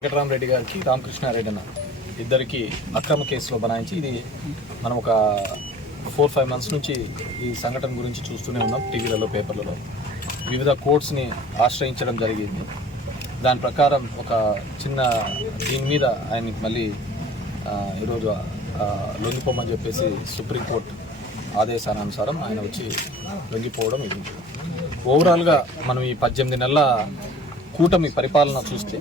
వెంకటరామరెడ్డి గారికి రామకృష్ణారెడ్డి అన్న ఇద్దరికి అక్రమ కేసులో బనాయించి ఇది మనం ఒక 4-5 months నుంచి ఈ సంఘటన గురించి చూస్తూనే ఉన్నాం. టీవీలలో, పేపర్లలో వివిధ కోర్ట్స్ని ఆశ్రయించడం జరిగింది. దాని ప్రకారం ఒక చిన్న దీని మీద ఆయనకి మళ్ళీ ఈరోజు లొంగిపోమని చెప్పేసి సుప్రీంకోర్టు ఆదేశానుసారం ఆయన వచ్చి లొంగిపోవడం ఇది. ఓవరాల్గా మనం ఈ 18 నెలల కూటమి పరిపాలన చూస్తే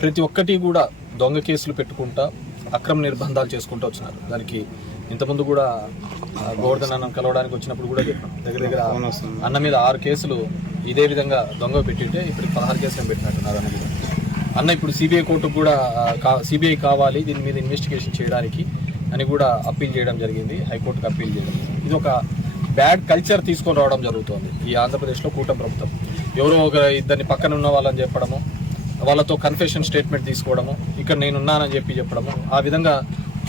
ప్రతి ఒక్కటి కూడా దొంగ కేసులు పెట్టుకుంటా అక్రమ నిర్బంధాలు చేసుకుంటూ వచ్చినారు. దానికి ఇంతకుముందు కూడా గోవర్ధన్ అన్న కలవడానికి వచ్చినప్పుడు కూడా చెప్పాం, దగ్గర అన్న మీద 6 కేసులు ఇదే విధంగా దొంగ పెట్టింటే ఇప్పుడు 16 కేసులు పెట్టినట్టున్నారు అన్న మీద. అన్న ఇప్పుడు సిబిఐ కోర్టుకు కూడా సిబిఐ కావాలి దీని మీద ఇన్వెస్టిగేషన్ చేయడానికి అని కూడా అప్పీల్ చేయడం జరిగింది, హైకోర్టుకు అప్పీల్ చేయడం. ఇది ఒక బ్యాడ్ కల్చర్ తీసుకొని రావడం జరుగుతుంది ఈ ఆంధ్రప్రదేశ్లో కూటమి ప్రభుత్వం. ఎవరో ఒక ఇద్దరిని పక్కన ఉన్న వాళ్ళని చెప్పడము, వాళ్ళతో కన్ఫెషన్ స్టేట్మెంట్ తీసుకోవడము, ఇక్కడ నేనున్నానని చెప్పడము, ఆ విధంగా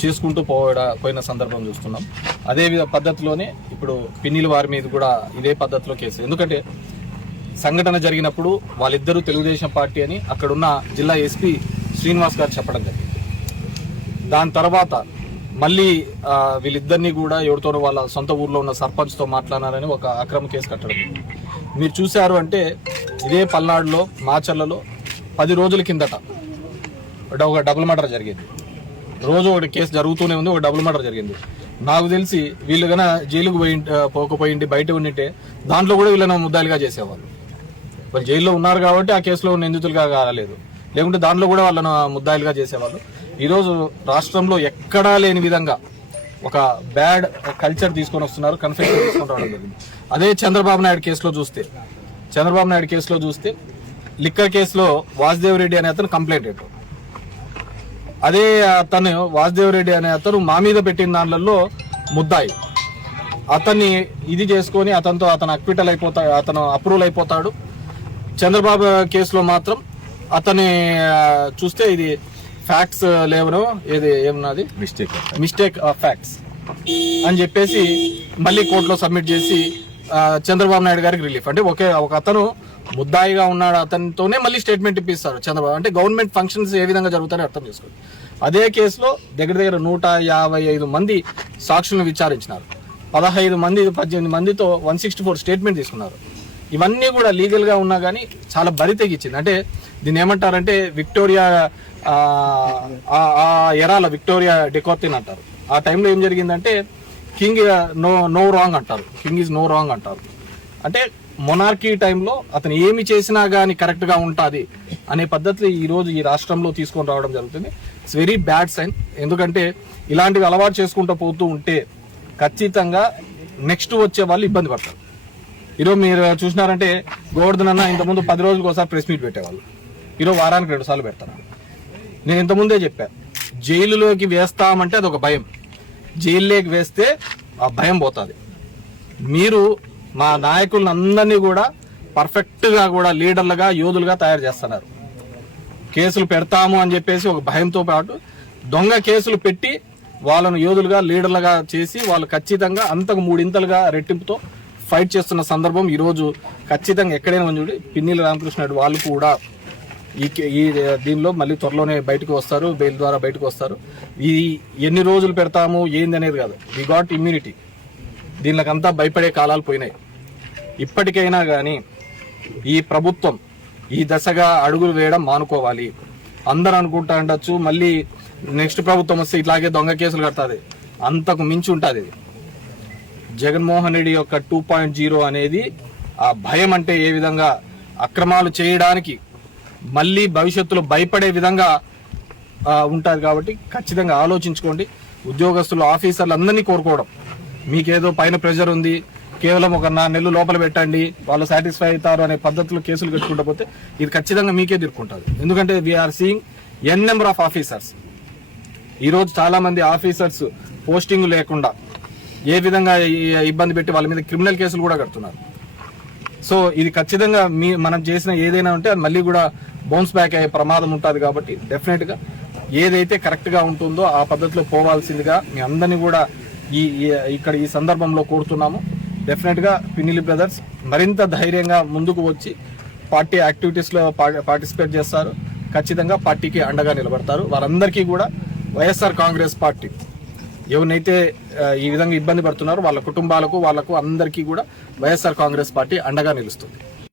చేసుకుంటూ పోయిన సందర్భం చూస్తున్నాం. అదే పద్ధతిలోనే ఇప్పుడు పిన్నిల వారి మీద కూడా ఇదే పద్ధతిలో కేసు. ఎందుకంటే సంఘటన జరిగినప్పుడు వాళ్ళిద్దరూ తెలుగుదేశం పార్టీ అని అక్కడున్న జిల్లా ఎస్పీ శ్రీనివాస్ గారు చెప్పడం జరిగింది. దాని తర్వాత మళ్ళీ వీళ్ళిద్దరినీ కూడా ఎవరితోనో వాళ్ళ సొంత ఊర్లో ఉన్న సర్పంచ్తో మాట్లాడారని ఒక అక్రమ కేసు కట్టడం. మీరు చూశారు అంటే ఇదే పల్నాడులో మాచర్లలో 10 రోజుల కిందట ఒక డబుల్ మర్డర్ జరిగింది. రోజు ఒకటి కేసు జరుగుతూనే ఉంది, ఒక డబుల్ మర్డర్ జరిగింది. నాకు తెలిసి వీళ్ళు కన్నా జైలుకు పోకపోయింది బయట ఉండింటే దాంట్లో కూడా వీళ్ళని ముద్దాయిలుగా చేసేవాళ్ళు. వాళ్ళు జైల్లో ఉన్నారు కాబట్టి ఆ కేసులో నిందితులుగా కాలేదు, లేకుంటే దాంట్లో కూడా వాళ్ళను ముద్దాయిలుగా చేసేవాళ్ళు. ఈరోజు రాష్ట్రంలో ఎక్కడా లేని విధంగా ఒక బ్యాడ్ కల్చర్ తీసుకొని వస్తున్నారు, కన్ఫ్యూజన్ తీసుకొని రావడం జరిగింది. అదే చంద్రబాబు నాయుడు కేసులో చూస్తే లిక్కర్ కేసులో వాసుదేవ్ రెడ్డి అనే అతను కంప్లైంట్ పెట్టాడు. అదే అతను వాసుదేవ్ రెడ్డి అనే అతను మా మీద పెట్టిన దాంట్లో ముద్దాయి. అతన్ని ఇది చేసుకొని అతను అక్విటల్ అయిపోతాడు, అతను అప్రూవల్ అయిపోతాడు. చంద్రబాబు కేసులో మాత్రం అతని చూస్తే ఇది ఫ్యాక్ట్స్ లేవను, ఇది ఏమన్నది మిస్టేక్ ఆఫ్ ఫ్యాక్ట్స్ అని చెప్పేసి మళ్ళీ కోర్టులో సబ్మిట్ చేసి చంద్రబాబు నాయుడు గారికి రిలీఫ్. అంటే ఒక అతను ముద్దాయిగా ఉన్నాడు, అతనితోనే మళ్ళీ స్టేట్మెంట్ ఇప్పిస్తారు చంద్రబాబు. అంటే గవర్నమెంట్ ఫంక్షన్స్ ఏ విధంగా జరుగుతాయో అర్థం చేసుకోండి. అదే కేసులో దగ్గర 155 మంది సాక్షులను విచారించినారు. 18 మందితో 164 స్టేట్మెంట్ తీసుకున్నారు. ఇవన్నీ కూడా లీగల్గా ఉన్నా కానీ చాలా బరి తెగించింది. అంటే దీన్ని ఏమంటారంటే విక్టోరియా ఎరాల విక్టోరియా డెకోర్తిన్ అంటారు. ఆ టైంలో ఏం జరిగిందంటే కింగ్ నో రాంగ్ అంటారు, కింగ్ ఈజ్ నో రాంగ్ అంటారు. అంటే మొనార్కీ టైంలో అతను ఏమి చేసినా కానీ కరెక్ట్గా ఉంటుంది అనే పద్ధతి ఈరోజు ఈ రాష్ట్రంలో తీసుకొని రావడం జరుగుతుంది. It's very bad sign. ఎందుకంటే ఇలాంటివి అలవాటు చేసుకుంటూ పోతూ ఉంటే ఖచ్చితంగా నెక్స్ట్ వచ్చే వాళ్ళు ఇబ్బంది పడతారు. ఈరోజు మీరు చూసినారంటే గోవర్ధన్ అన్న ఇంతకుముందు 10 రోజులకు ఒకసారి ప్రెస్ మీట్ పెట్టేవాళ్ళు, ఈరోజు వారానికి 2 సార్లు పెడతాను. నేను ఇంతకుముందే చెప్పాను, జైలులోకి వేస్తామంటే అదొక భయం, జైల్లోకి వేస్తే ఆ భయం పోతుంది. మీరు మా నాయకులను అందరినీ కూడా పర్ఫెక్ట్గా కూడా లీడర్లుగా యోధులుగా తయారు చేస్తున్నారు. కేసులు పెడతాము అని చెప్పేసి ఒక భయంతో పాటు దొంగ కేసులు పెట్టి వాళ్ళను యోధులుగా లీడర్లుగా చేసి వాళ్ళు ఖచ్చితంగా అంతకు 3 ఇంతలుగా రెట్టింపుతో ఫైట్ చేస్తున్న సందర్భం ఈరోజు ఖచ్చితంగా ఎక్కడైనా చూడండి. పిన్నిల రామకృష్ణ వాళ్ళు కూడా ఈ దీనిలో మళ్ళీ త్వరలోనే బయటకు వస్తారు, బెయిల్ ద్వారా బయటకు వస్తారు. ఈ ఎన్ని రోజులు పెడతాము ఏంది అనేది కాదు, వి గాట్ ఇమ్యూనిటీ. దీనికంతా భయపడే కాలాలు పోయినాయి. ఇప్పటికైనా కానీ ఈ ప్రభుత్వం ఈ దశగా అడుగులు వేయడం మానుకోవాలి. అందరూ అనుకుంటా ఉండొచ్చు మళ్ళీ నెక్స్ట్ ప్రభుత్వం వస్తే ఇట్లాగే దొంగ కేసులు కడుతుంది, అంతకు మించి ఉంటుంది. ఇది జగన్మోహన్ రెడ్డి యొక్క 2.0 అనేది ఆ భయం అంటే ఏ విధంగా అక్రమాలు చేయడానికి మళ్ళీ భవిష్యత్తులో భయపడే విధంగా ఉంటుంది. కాబట్టి ఖచ్చితంగా ఆలోచించుకోండి. ఉద్యోగస్తులు, ఆఫీసర్లు అందరినీ కోరుకోవడం, మీకేదో పైన ప్రెషర్ ఉంది, కేవలం ఒక 4 నెలలు లోపల పెట్టండి వాళ్ళు సాటిస్ఫై అవుతారు అనే పద్ధతిలో కేసులు కట్టుకుంటూ పోతే ఇది ఖచ్చితంగా మీకే తిరుక్కుంటుంది. ఎందుకంటే we are seeing n number of officers. ఈరోజు చాలా మంది ఆఫీసర్స్ పోస్టింగ్ లేకుండా ఏ విధంగా ఇబ్బంది పెట్టి వాళ్ళ మీద క్రిమినల్ కేసులు కూడా కడుతున్నారు. సో ఇది ఖచ్చితంగా మనం చేసిన ఏదైనా ఉంటే అది మళ్ళీ కూడా బౌన్స్ బ్యాక్ అయ్యే ప్రమాదం ఉంటుంది. కాబట్టి డెఫినెట్గా ఏదైతే కరెక్ట్గా ఉంటుందో ఆ పద్ధతిలో పోవాల్సిందిగా మీ అందరినీ కూడా ఇక్కడ ఈ సందర్భంలో కోరుతున్నాము. డెఫినెట్గా పిన్నిలి బ్రదర్స్ మరింత ధైర్యంగా ముందుకు వచ్చి పార్టీ యాక్టివిటీస్లో పార్టిసిపేట్ చేస్తారు, ఖచ్చితంగా పార్టీకి అండగా నిలబడతారు. వారందరికీ కూడా వైఎస్ఆర్ కాంగ్రెస్ పార్టీ ఎవరినైతే ఈ విధంగా ఇబ్బంది పడుతున్నారో వాళ్ళ కుటుంబాలకు వాళ్ళకు అందరికీ కూడా వైఎస్ఆర్ కాంగ్రెస్ పార్టీ అండగా నిలుస్తుంది.